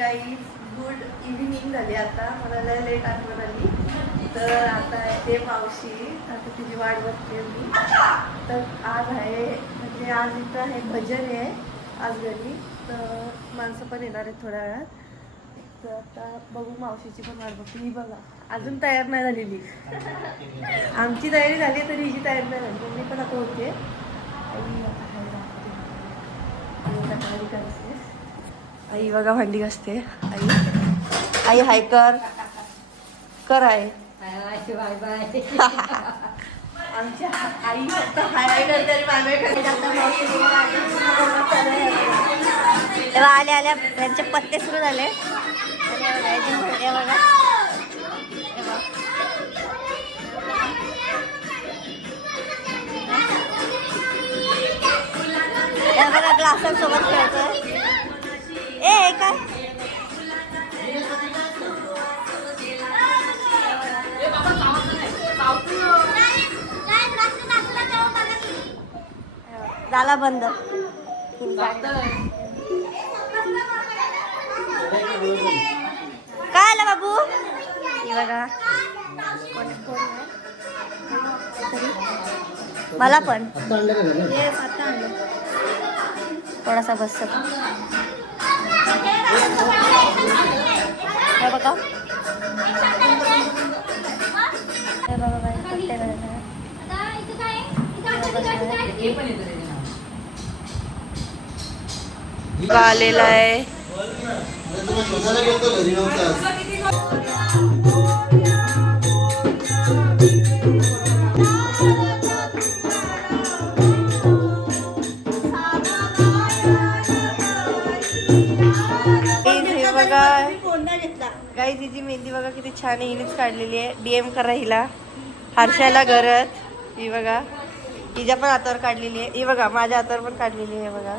काही good evening झाली. आता मला लय लेट आठवण आली. तर आता ते मावशी आता तिची वाट बघते मी. तर आज आहे म्हणजे आज इथं आहे भजन आहे आज घरी. तर माणसं पण येणार आहेत थोड्या वेळात. तर आता बघू मावशीची पण वाट बघते. ही बघा अजून तयार नाही झालेली. आमची तयारी झाली तरी हिची तयारी नाही झाली. मी पण आता होते. आई बघा भांडी घासते. आई आई हाय कर कर आहे. आमच्या आई फक्त हाय हाय करते आणि बाय बाय करते. तेव्हा आल्या आल्या त्यांचे पत्ते सुरू झाले. बघा बघा ग्लासांसोबत खेळतोय. ए काय झाला बंद. काय आलं बाबू. हे बघा मला पण थोडासा बस बघा. आलेला आहे. गाई तिची मेहंदी बघा किती छान आहे. हिनेच काढलेली आहे. DM करा हिला. हर्षाला गरज ही बघा हिच्या पण हातावर काढलेली आहे. ही बघा माझ्या हातावर पण काढलेली आहे. बघा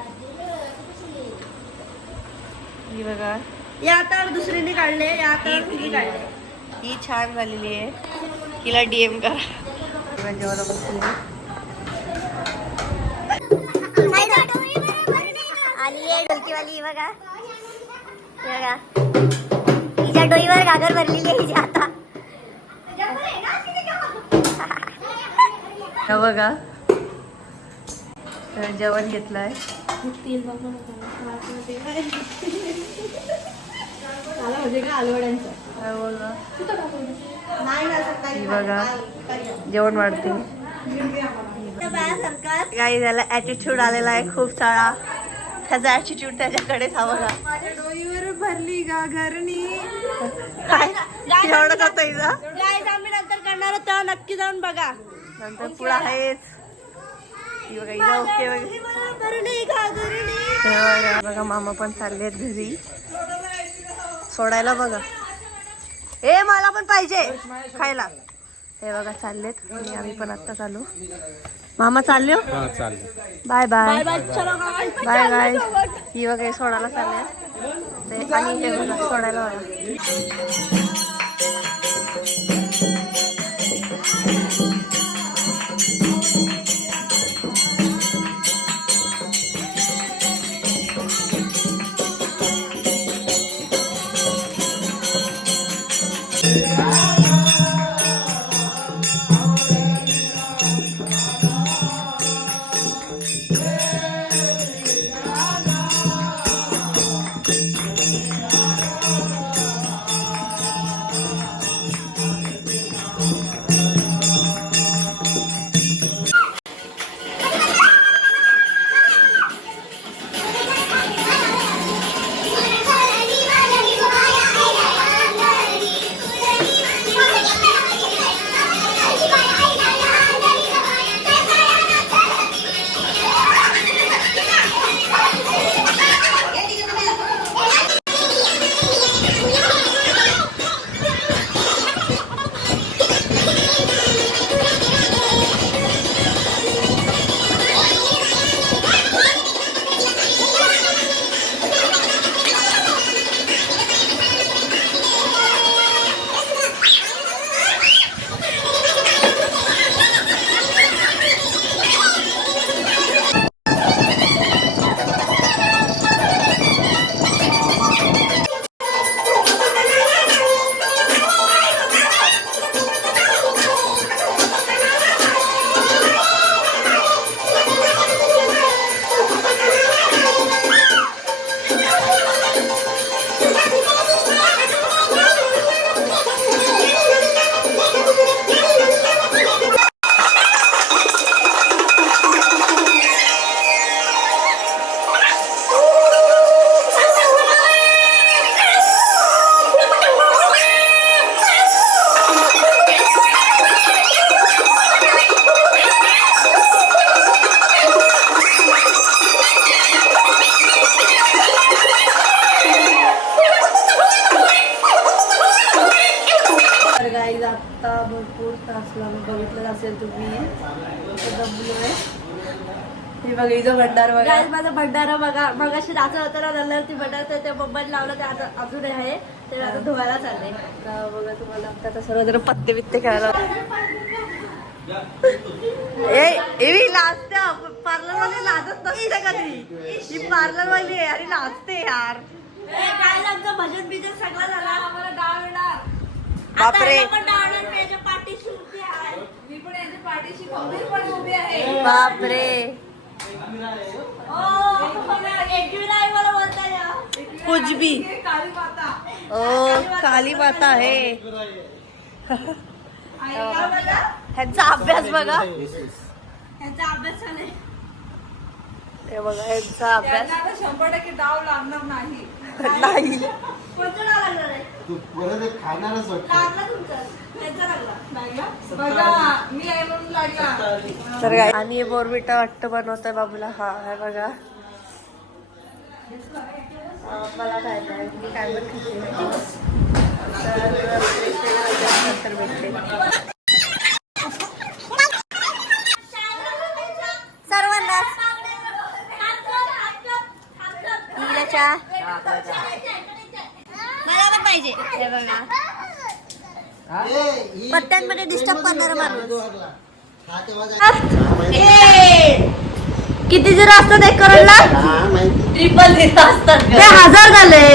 ही बघा या हातावर दुसरीने काढले. या हातावर तिने काढले. ही छान झालेली आहे. हिला DM करा. जेवायला बसली आली आहे ढोलकीवाली. बघा बघा हिच्या डोईवर गागर भरलेली आहे हिच्या आता. बघा जेवण घेतलंय. बघा जेवण वाढते. काही झाला ऍटिट्यूड आलेला आहे खूप सारा. त्याचा ऍटिट्यूड त्याच्याकडेच हा बघा. माझ्या डोईवर भरली गागरणी. एवढं करता हिचं. आम्ही नंतर करणार होता नक्की जाऊन बघा. नंतर पुढं आहेच. बघा मामा पण चालले आहेत घरी सोडायला. बघा हे मला पण पाहिजे खायला. हे बघा चाललेत आणि आम्ही पण आता चालू. मामा चाललो. Bye bye bye bye. ही वगैरे सोडायला चालले आणि हे बघा सोडायला बघा. आता भरपूर तास लागून बघितलं असेल तुम्ही. दमलोय. हे बघा इथं भंडार बघा. माझा भंडारा बघा. मग अशी नाचत होतं ना नंतर ती भंडार ते मुंबईत लावलं ते आता अजून आहे ते आता धुवायला चालले. बघा तुम्हाला आता सर्व जरा पत्ते बित्ते खेळायला. लाजते पार्लर मध्ये लाजत नसते कधी. ही पार्लर वाली आहे आणि लाजते यार. काय आमचं भजन बिजन सगळं झालं. आम्हाला डाळ येणार. बापरे पाठीशी उभी आहे. मी पण यांच्या पाठीशी खंबीरपणे उभी आहे. बापरे मला बोलता या कुछ भी. काली माता. ओ काली माता आहे. ह्यांचा अभ्यास बघा. यांचा अभ्यास झालाय. हे बघा ह्यांचा अभ्यास 100% डाव लागणार नाही. नाही. कोणतं डाव लागणार आहे? तू परत एक खाणारच वाटतं. लागला तुमचा. त्यांचा लागला. बघा मी आहे म्हणून लागला. तर काय आणि हे बोरमिटा वाटतं बनवतोय बाबूला. हा हे बघा मला काय नाही मी काय पण तर भेटते. सर्वांना मला पण पाहिजे. हे बघा पट्ट्यांमध्ये डिस्टर्ब करणारा माणूस. किती जिरा असतात एक करोडला? ट्रिपल जिरा असतात. ते 1000 झाले.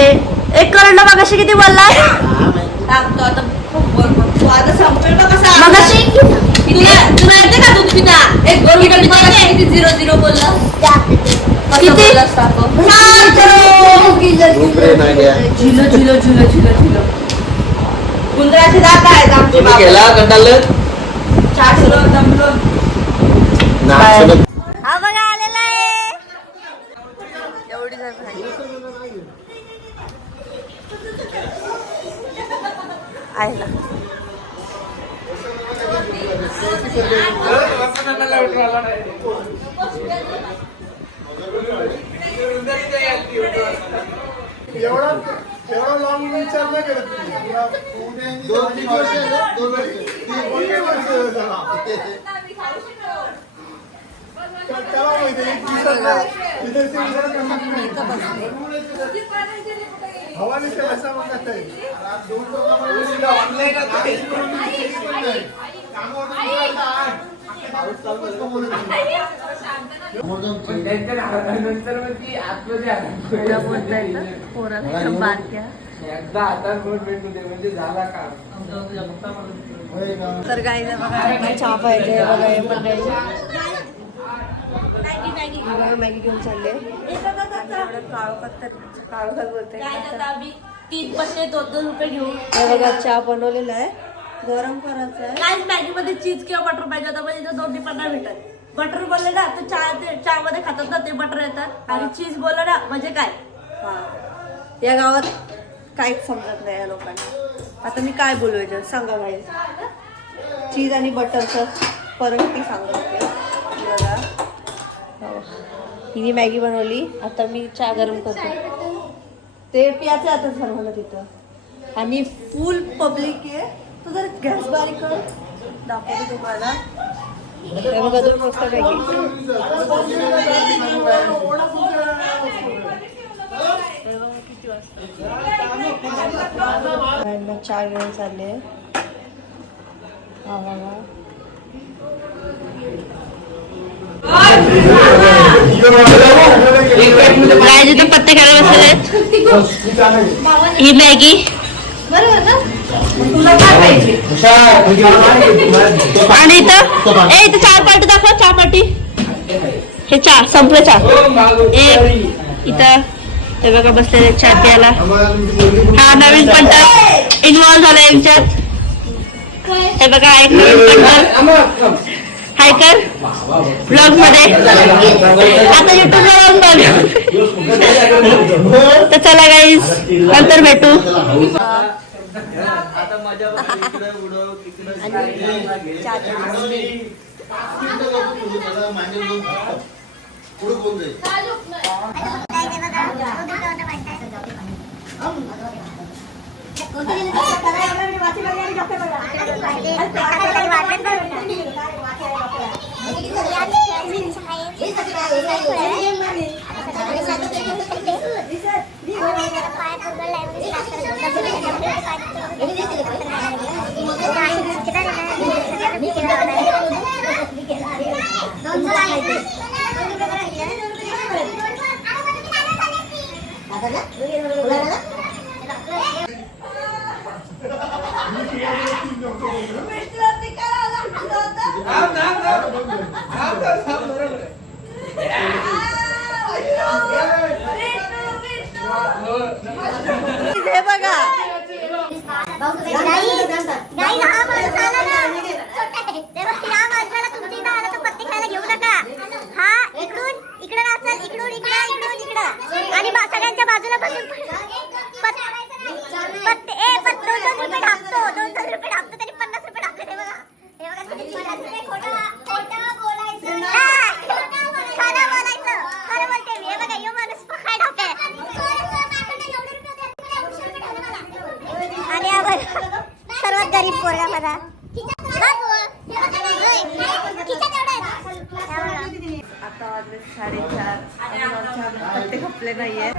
एक करोडला मगाशी किती बोललाय? टाकतो आता खूप बोल. तू आता संपेल बघ कसा. मगाशी तुला येते का दूध पिता? एक गोल किती 0-0 बोलला. किती? Jello jello jello jello jello. गुंजराचे दात आहेत आमचे बाबा. गेला कंटाळलं 400 दमलो. हा बघा आलेला आहे. एवढी जण आहे ना. एवढा लॉंग विचार नाही करत. 2-3 वर्ष 2 वर्ष त्याला माहिती एक हवाने ऐसा मग करता येईल. 2 तर काही बघा चहा पाहिजे बघा. हे मंडळी मॅगी घेऊन चालले. काळोखात बोलते. 3-2 रुपये घेऊ. हे बघा चहा बनवलेला आहे. गरम करायचं आहे. काय मॅगी मध्ये चीज किंवा बटर पाहिजे होता. म्हणजे इथं 2 पण नाही भेटत. बटर बोलले ना तर चहा मध्ये खातात ना ते बटर येतात. आणि चीज बोललं ना म्हणजे काय. हा या गावात काहीच समजत नाही या लोकांना. आता मी काय बोलू याच्यात सांगा भाई. चीज आणि बटरचं फरक ती सांगते. बघा हिने मॅगी बनवली. आता मी चहा गरम करतो. ते पियाचं आता सर्वांना तिथं आणि फुल पब्लिक आहे. तो जर गॅस बारीक कर दाखवतो तुम्हाला. हे बघा 2 वाजता मॅगी. किती वाजता चहा घेऊन चालले. हा बघा पत्ते खायला बसले. ही मॅगी बरोबर ना. आणि इथं चहा पार्टी दाखव. चहा पार्टी हे चहा संपलं. चहा एक इथं हे बघा बसलेले चहा प्यायला. हा नवीन पंटर इन्व्हॉल्व झाला यांच्यात. हे बघा एक नवीन पंटर हाय कर ब्लॉग मध्ये. आता युट्यूबला तर चला गाईज नंतर भेटू. हे बघा घेऊ नका. हा इकडून इकडे नाचाल, इकडून इकडं, इकडून इकडं आणि सगळ्यांच्या बाजूला बसून 2-2 रुपये टाकतो, 2-2 रुपये टाकतो तरी 50 रुपये टाकले. ते बघा, हे बघा, खोटं बोलायचं, खरं बोलते मी. हे बघा, यो माणूस काय डोके आणि हा बघा सर्वात गरीब पोरगा माझा. आता वाजले 4:30 आणि आमच्या पत्ते खपले नाहीये.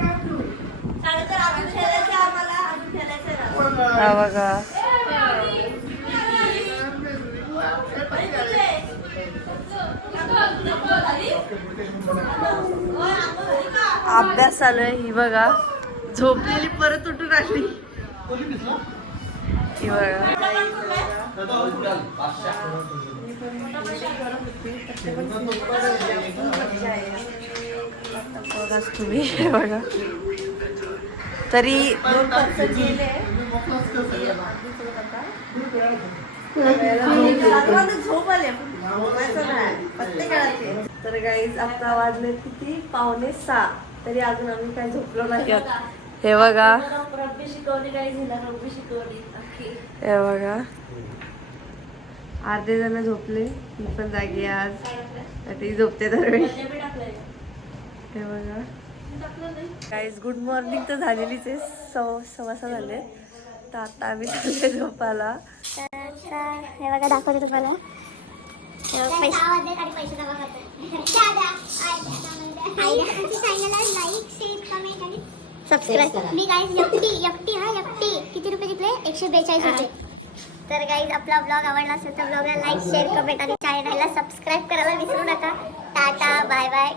हा बघा अभ्यास चालू आहे. ही बघा झोपलेली परत उठून आली. ही बघा तुम्ही हे बघा तरी 2 तास गेले. झोप आले पत्ते खेळायचे. तर गाईज आता वाजले किती 5:45 तरी अजून आम्ही काय झोपलो नाही. हे बघा रब्बी शिकवली काही हिला रब्बी शिकवली अख्खी. हे बघा अर्धे जण झोपले. मी पण जागी आहे आज. ती झोपते दरवेळी. हे बघा गाईज गुड मॉर्निंग तर झालेलीच आहे. 6:15 झाले. तर आता आम्ही चालले झोपायला. हे बघा दाखवते तुम्हाला. सबस्क्राईब. मी गाईज एकटी किती रुपये जिंकले? 142 रुपये. तर गाईज आपला ब्लॉग आवडला असेल तर ब्लॉगला लाईक शेअर कमेंट आणि चॅनलला सबस्क्राईब करायला विसरू नका. Tata bye bye.